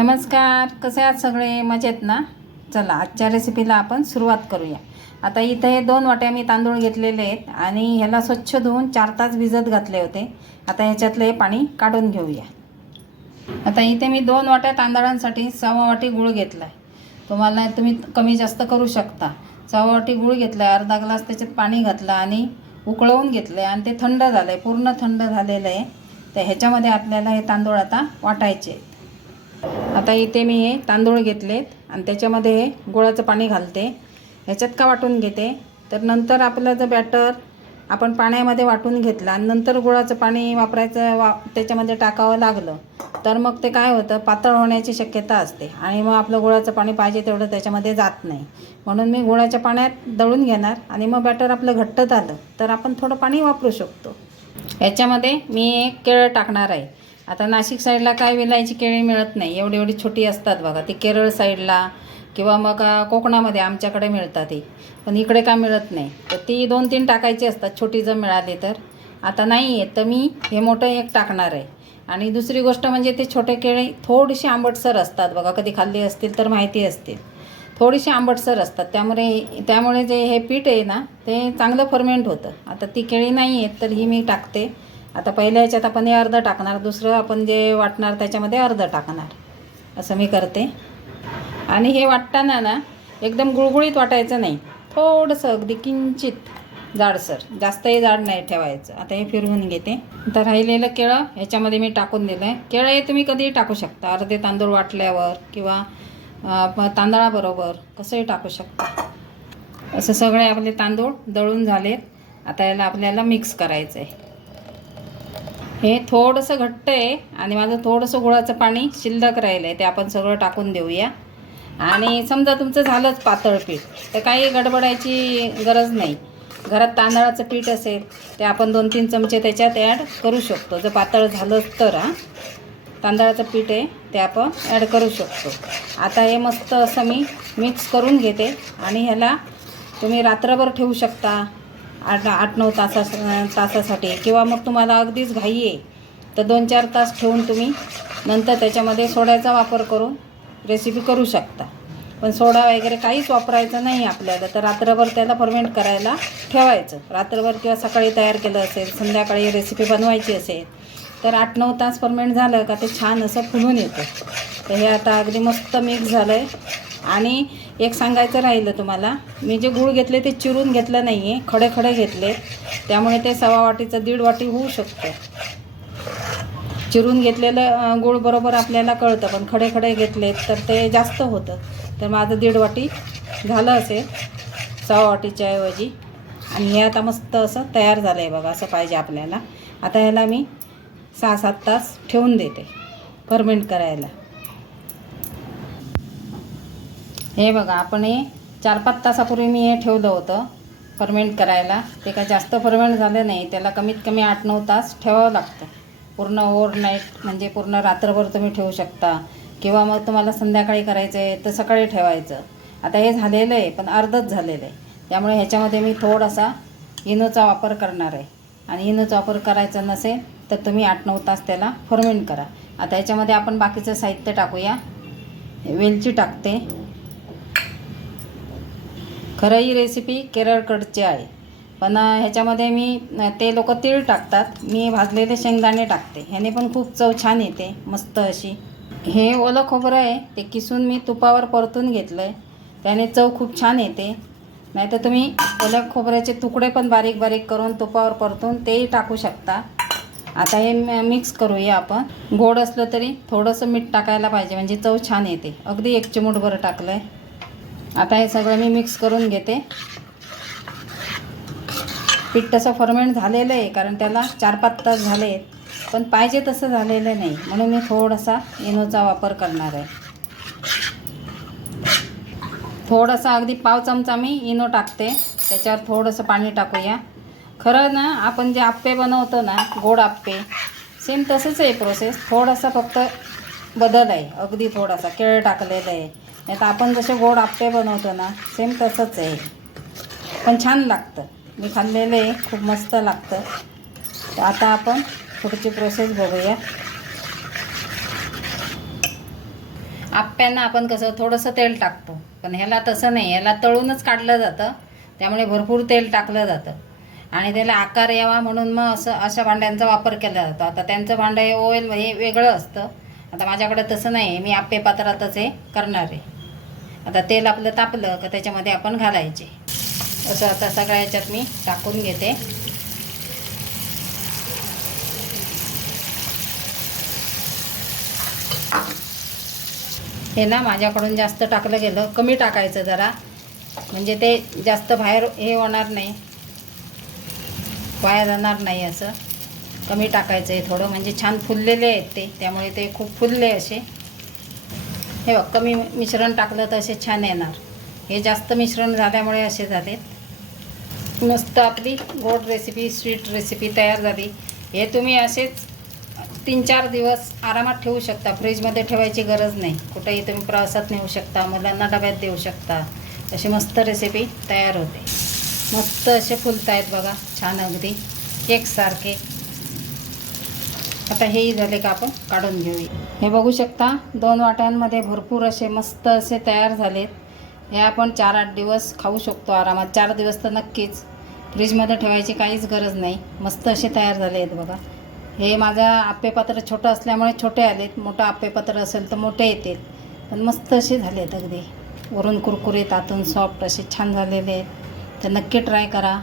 नमस्कार, कसे आहात सगळे? मजेत ना? चला आजच्या रेसिपीला आपण सुरुवात करूया. आता इथे 2 वाट्या मी तांदूळ घेतलेले आहेत आणि ह्याला स्वच्छ धुवून 4 तास भिजत घातले होते. आता ह्याच्यातले पाणी काढून घेऊया. आता इथे मी 2 वाट्या तांदळांसाठी 1.25 वाटी गूळ घेतला आहे. तुम्ही कमी जास्त करू शकता. 1.25 वाटी गूळ घेतला आहे, अर्धा ग्लास त्याच्यात पाणी घातलं आणि उकळवून घेतलं आहे आणि ते थंड झालं आहे, पूर्ण थंड झालेलं आहे. तर ह्याच्यामध्ये आपल्याला हे तांदूळ आता वाटायचे आहेत. आता इथे मी हे तांदूळ घेतलेत आणि त्याच्यामध्ये हे गुळाचं पाणी घालते. ह्याच्यात का वाटून घेते तर नंतर आपलं जर बॅटर आपण पाण्यामध्ये वाटून घेतलं आणि नंतर गुळाचं पाणी वापरायचं त्याच्यामध्ये टाकावं लागलं तर मग ते काय होतं, पातळ होण्याची शक्यता असते आणि मग आपलं गुळाचं पाणी पाहिजे तेवढं त्याच्यामध्ये जात नाही. म्हणून मी गुळाच्या पाण्यात दळून घेणार आणि मग बॅटर आपलं घट्ट झालं तर आपण थोडं पाणी वापरू शकतो. ह्याच्यामध्ये मी एक केळं टाकणार आहे. आता नाशिक साईडला काय विलायची केळी मिळत नाही, एवढी एवढी छोटी असतात बघा. ती केरळ साईडला किंवा मग कोकणामध्ये आमच्याकडे मिळतात ती, पण इकडे का मिळत नाही. तर ती 2-3 टाकायची असतात छोटी जर मिळाली तर. आता नाही आहे तर मी हे मोठं एक टाकणार आहे. आणि दुसरी गोष्ट म्हणजे ते छोटे केळी थोडीशी आंबटसर असतात बघा, कधी खाल्ली असतील तर माहिती असतील. थोडीशी आंबटसर असतात, त्यामुळे जे हे पीठ आहे ना ते चांगलं फर्मेंट होतं. आता ती केळी नाही आहेत तर ही मी टाकते. आता पहिल्या ह्याच्यात आपण हे अर्ध टाकणार, दुसरं आपण जे वाटणार त्याच्यामध्ये अर्ध टाकणार, असं मी करते. आणि हे वाटताना ना एकदम गुळगुळीत वाटायचं नाही, थोडंसं अगदी किंचित जाडसर, जास्तही जाड नाही ठेवायचं. आता हे फिरवून घेते. आता राहिलेलं केळं ह्याच्यामध्ये मी टाकून दिलं आहे. केळं हे तुम्ही कधीही टाकू शकता, अर्धे तांदूळ वाटल्यावर किंवा तांदळाबरोबर कसंही टाकू शकता. असं सगळे आपले तांदूळ दळून झालेत. आता याला आपल्याला मिक्स करायचं आहे. हे थोडंसं घट्ट आहे आणि माझं थोडंसं गुळाचं पाणी शिल्लक राहिलं आहे, ते आपण सगळं टाकून देऊया. आणि समजा तुमचं झालंच पातळ पीठ तर काही गडबडायची गरज नाही. घरात तांदळाचं पीठ असेल ते आपण 2-3 चमचे त्याच्यात ॲड करू शकतो. जर पातळ झालंच तर तांदळाचं पीठ आहे ते आपण ॲड करू शकतो. आता हे मस्त असं मी मिक्स करून घेते आणि ह्याला तुम्ही रात्रभर ठेवू शकता, 8-9 तासासाठी, किंवा मग तुम्हाला अगदीच घाई आहे तर 2-4 तास ठेवून तुम्ही नंतर त्याच्यामध्ये सोड्याचा वापर करून रेसिपी करू शकता. पण सोडा वगैरे काहीच वापरायचं नाही आपल्याला. तर रात्रभर त्याला फर्मेंट करायला ठेवायचं. रात्रभर किंवा सकाळी तयार केलं असेल, संध्याकाळी रेसिपी बनवायची असेल तर 8-9 तास फर्मेंट झालं का ते छान असं फुलून येतं. तर हे आता अगदी मस्त मिक्स झालं आहे. आणि एक सांगायचं राहिलं तुम्हाला, मी जे गूळ घेतले ते चिरून घेतलं नाही आहे, खडे खडे घेतले. त्यामुळे ते 1.25 वाटीचं 1.5 वाटी होऊ शकतं. चिरून घेतलेलं गूळ बरोबर आपल्याला कळतं, पण खडे खडे घेतले तर ते जास्त होतं. तर माझं 1.5 वाटी झालं असेल 1.25 वाटीच्या ऐवजी. आणि हे आता मस्त असं तयार झालं आहे बघा, असं पाहिजे आपल्याला. आता ह्याला मी 6-7 तास ठेवून देते फर्मेंट करायला. हे बघा, आपण हे 4-5 तासापूर्वी मी हे ठेवलं होतं फर्मेंट करायला. ते काय जास्त फर्मेंट झालं नाही, त्याला कमीत कमी 8-9 तास ठेवावं लागतं. पूर्ण ओव्हरनाईट म्हणजे पूर्ण रात्रभर तुम्ही ठेवू शकता, किंवा मग तुम्हाला संध्याकाळी करायचं आहे तर सकाळी ठेवायचं. आता हे झालेलं आहे पण अर्धच झालेलं आहे, त्यामुळे ह्याच्यामध्ये मी थोडासा इनोचा वापर करणार आहे. आणि इनोचा वापर करायचा नसेल तर तुम्ही 8-9 तास त्याला फर्मेंट करा. आता ह्याच्यामध्ये आपण बाकीचं साहित्य टाकूया. वेलची टाकते. खरं ही रेसिपी केरळकडची आहे, पण ह्याच्यामध्ये मी ते लोक तीळ टाकतात, मी भाजलेले शेंगदाणे टाकते. ह्याने पण खूप चव छान येते मस्त अशी. हे ओलं खोबरं आहे ते किसून मी तुपावर परतून घेतलं आहे, त्याने चव खूप छान येते. नाहीतर तुम्ही ओल्या खोबऱ्याचे तुकडे पण बारीक बारीक करून तुपावर परतून तेही टाकू शकता. आता हे मिक्स करूया आपण. गोड असलं तरी थोडंसं मीठ टाकायला पाहिजे, म्हणजे चव छान येते. अगदी 1 चिमूटभर टाकलं आहे. आता हे सगळं मी मिक्स करून घेते. पीठ तसं फर्मेंट झालेलं आहे, कारण त्याला 4-5 तास झाले आहेत, पण पाहिजे तसं झालेलं नाही, म्हणून मी थोडासा इनोचा वापर करणार आहे. थोडासा अगदी पाव चमचा मी इनो टाकते. त्याच्यावर थोडंसं पाणी टाकूया. खरं ना आपण जे आप्पे बनवतो ना, गोड आप्पे, सेम तसंच आहे प्रोसेस. थोडासा फक्त बदल आहे, अगदी थोडासा. केळं टाकलेलं आहे. नाही तर आपण जसे गोड आप्पे बनवतो ना सेम तसंच आहे, पण छान लागतं. मी खाल्लेलं आहे, खूप मस्त लागतं. तर आता आपण पुढची प्रोसेस बघूया. आप्प्यांना आपण कसं थोडंसं तेल टाकतो, पण ह्याला तसं नाही, ह्याला तळूनच काढलं जातं, त्यामुळे भरपूर तेल टाकलं जातं आणि त्याला आकार यावा म्हणून मग अशा भांड्यांचा वापर केला जातो. आता त्यांचं भांडं हे ऑइल हे वेगळं असतं, आता माझ्याकडे तसं नाही आहे, मी आप्पे पात्रातच हे करणार आहे. आता तेल आपलं तापलं का त्याच्यामध्ये आपण घालायचे. असं आता सगळ्या ह्याच्यात मी टाकून घेते. हे ना माझ्याकडून जास्त टाकलं गेलं, कमी टाकायचं जरा, म्हणजे ते जास्त बाहेर हे होणार नाही, वाया जाणार नाही. असं कमी टाकायचं आहे थोडं, म्हणजे छान फुललेले आहेत ते, त्यामुळे ते खूप फुलले असे. हे बघ, कमी मिश्रण टाकलं तर असे छान येणार. हे जास्त मिश्रण झाल्यामुळे असे झालेत. मस्त आपली गोड रेसिपी, स्वीट रेसिपी तयार झाली. हे तुम्ही असेच 3-4 दिवस आरामात ठेवू शकता, फ्रीजमध्ये ठेवायची गरज नाही. कुठेही तुम्ही प्रवासात नेऊ शकता, मुलांना डब्यात देऊ शकता. अशी मस्त रेसिपी तयार होते. मस्त असे फुलत आहेत बघा, छान अगदी केकसारखे. आता हेही झाले का आपण काढून घेऊया. हे बघू शकता 2 वाट्यांमध्ये भरपूर असे मस्त असे तयार झालेत. हे आपण 4-8 दिवस खाऊ शकतो आरामात. 4 दिवस तर नक्कीच, फ्रीजमध्ये ठेवायची काहीच गरज नाही. मस्त असे तयार झाले आहेत बघा. हे माझं आप्पेपात्र छोटं असल्यामुळे छोटे आलेत, मोठं आप्पेपात्र असेल तर मोठे येतील, पण मस्त असे झालेत अगदी. वरून कुरकुरीत, आतून सॉफ्ट असे छान झालेले आहेत. तर नक्की ट्राय करा.